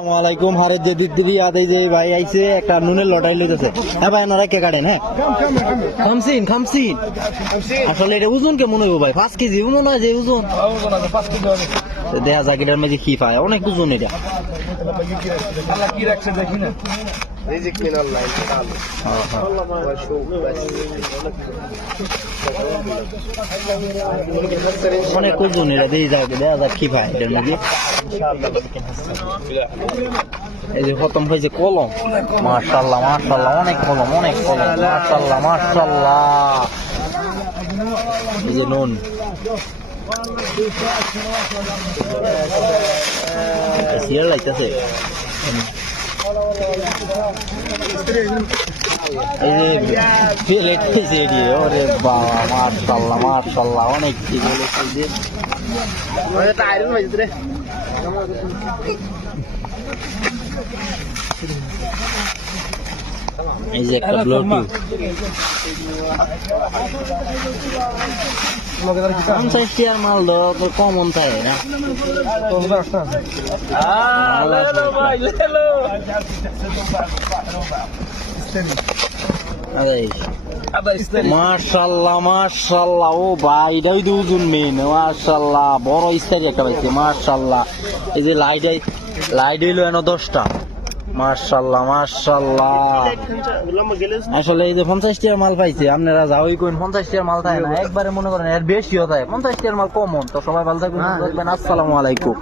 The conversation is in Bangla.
আসসালামাইকুম হারে যে দিদি আদে যে ভাই আইছে একটা নুনের লটাই লইতেছে। হ্যাঁ ভাই আপনারা কে কাটেন? হ্যাঁ খামসিন খামসিন আসলে এটা ওজন কেমন হইব ভাই? 5 কেজি মনে হয় যে ওজন দেখা যাক এটার মধ্যে কি পায়, অনেক ওজন এটা। কি রাখছে দেখি না রিজিক মিনাল লাইন অনেক ওজন এটা, দেখা যাক কি পায় এটার মধ্যে। এই যে খতম হয়েছে কলম, মাশাআল্লাহ মাশাআল্লাহ, অনেক কলম অনেক কলম, মাশাআল্লাহ মাশাআল্লাহ। এই যে নুন সিরিয়াল লাইতেছে, এই যে প্লেট হয়েছে এটি। ওরে বাবা মাশাআল্লাহ মাশাআল্লাহ, অনেক ঠিক হয়েছে। আয়রন হয়েছে রে এই যে একটা ব্লুটুথ 50 টাকার মাল ধরো তো কমন থাকে না। মাশাআল্লাহ মাশাআল্লাহ, ও ভাই এটাই তো ওজন মেন। মাশাআল্লাহ বড় স্টাইল একটা পাইছে মাশাআল্লাহ। এই যে লাইট হইলো এনে 10টা। মাশাআল্লাহ মাশাআল্লাহ, আসলে এই যে 50 টাকার মাল পাইছে। আপনারা যাওই কোন 50 টাকার মাল থাকে না, একবারে মনে করেন এর বেশিও থাকে। 50 টাকার মাল কমন। তো সবাই ভালো থাকবেন, আসসালামু আলাইকুম।